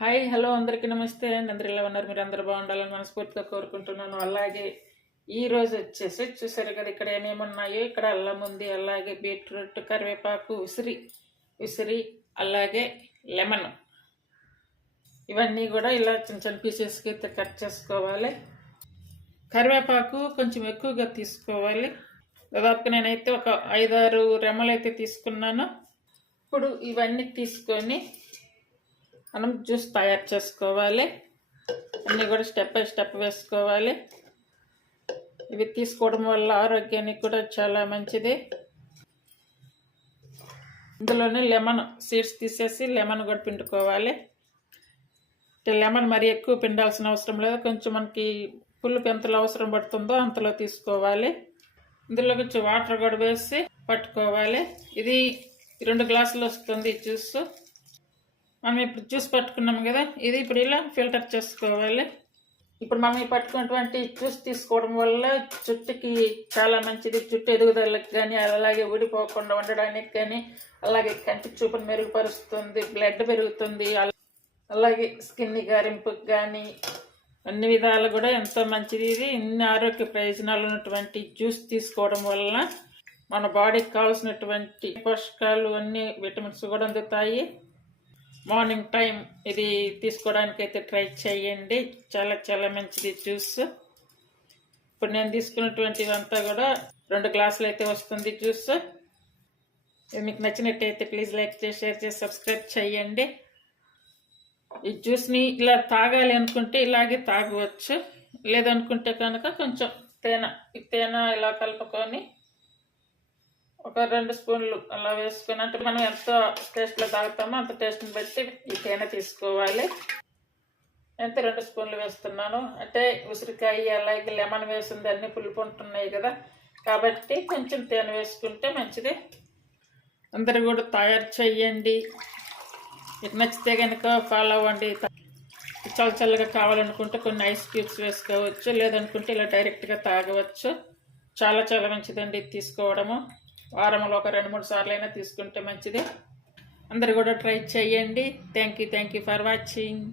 Hi hello అందరికీ నమస్తే అండి. అందరు ఎలా ఉన్నారు? మీరు అందరూ బాగుండాలని మనస్ఫూర్తిగా కోరుకుంటున్నాను. అలాగే ఈరోజు వచ్చేసి చూసారు కదా ఇక్కడ ఏమేమి ఉన్నాయో. ఇక్కడ అల్లం ఉంది, అలాగే బీట్రూట్, కరివేపాకు, ఉసిరి అలాగే లెమన్. ఇవన్నీ కూడా ఇలా చిన్న చిన్న పీసెస్కి అయితే కట్ చేసుకోవాలి. కరివేపాకు కొంచెం ఎక్కువగా తీసుకోవాలి. దాదాపుగా నేనైతే ఒక 5-6 రెమ్మలు అయితే తీసుకున్నాను. ఇప్పుడు ఇవన్నీ తీసుకొని మనం జ్యూస్ తయారు చేసుకోవాలి. అన్నీ కూడా స్టెప్ బై స్టెప్ వేసుకోవాలి. ఇవి తీసుకోవడం వల్ల ఆరోగ్యానికి కూడా చాలా మంచిది. ఇందులోనే లెమన్ సీడ్స్ తీసేసి లెమన్ కూడా పిండుకోవాలి. లెమన్ మరి ఎక్కువ పిండాల్సిన అవసరం లేదు, కొంచెం మనకి పులుపు ఎంతలో అవసరం పడుతుందో అంతలో తీసుకోవాలి. ఇందులో కొంచెం వాటర్ కూడా వేసి పట్టుకోవాలి. ఇది 2 గ్లాసులు వస్తుంది జ్యూస్. మనం ఇప్పుడు జ్యూస్ పట్టుకున్నాం కదా, ఇది ఇప్పుడు ఇలా ఫిల్టర్ చేసుకోవాలి. ఇప్పుడు మనం పట్టుకున్నటువంటి జ్యూస్ తీసుకోవడం వల్ల జుట్టుకి చాలా మంచిది. జుట్టు ఎదుగుదలకు కానీ, అలాగే ఊడిపోకుండా ఉండడానికి కానీ, అలాగే కంటి చూపును మెరుగుపరుస్తుంది, బ్లడ్ పెరుగుతుంది, అలాగే స్కిన్ గారింపుకి కానీ అన్ని విధాలు కూడా ఎంతో మంచిది. ఇది ఇన్ని ఆరోగ్య ప్రయోజనాలు ఉన్నటువంటి జ్యూస్ తీసుకోవడం వల్ల మన బాడీకి కావాల్సినటువంటి పోషకాలు అన్ని విటమిన్స్ కూడా అందుతాయి. మార్నింగ్ టైం ఇది తీసుకోవడానికి అయితే ట్రై చేయండి. చాలా చాలా మంచిది జ్యూస్. ఇప్పుడు నేను తీసుకున్నటువంటిదంతా కూడా 2 గ్లాసులు అయితే వస్తుంది జ్యూస్. ఇది మీకు నచ్చినట్టయితే ప్లీజ్ లైక్ చేసి, షేర్ చేసి, సబ్స్క్రైబ్ చేయండి. ఈ జ్యూస్ని ఇలా తాగాలి అనుకుంటే ఇలాగే తాగవచ్చు, లేదనుకుంటే కనుక కొంచెం తేనె ఇలా కలుపుకొని ఒక 2 స్పూన్లు అలా వేసుకొని, అంటే మనం ఎంత టేస్ట్లో తాగుతామో అంత టేస్ట్ని బట్టి ఈ తేనె తీసుకోవాలి. ఎంత 2 స్పూన్లు వేస్తున్నాను, అంటే ఉసిరికాయ అలాగే లెమన్ వేసింది అన్ని పులుపు ఉంటున్నాయి కదా, కాబట్టి కొంచెం తేనె వేసుకుంటే మంచిది. అందరూ కూడా తయారు చేయండి. మీకు నచ్చితే కనుక ఫాలో అవ్వండి. చల్లగా కావాలనుకుంటే కొన్ని ఐస్ క్యూబ్స్ వేసుకోవచ్చు, లేదనుకుంటే ఇలా డైరెక్ట్గా తాగవచ్చు. చాలా చాలా మంచిదండి తీసుకోవడము. వారంలో ఒక 2-3 సార్లు అయినా తీసుకుంటే మంచిది. అందరు కూడా ట్రై చేయండి. Thank you for watching.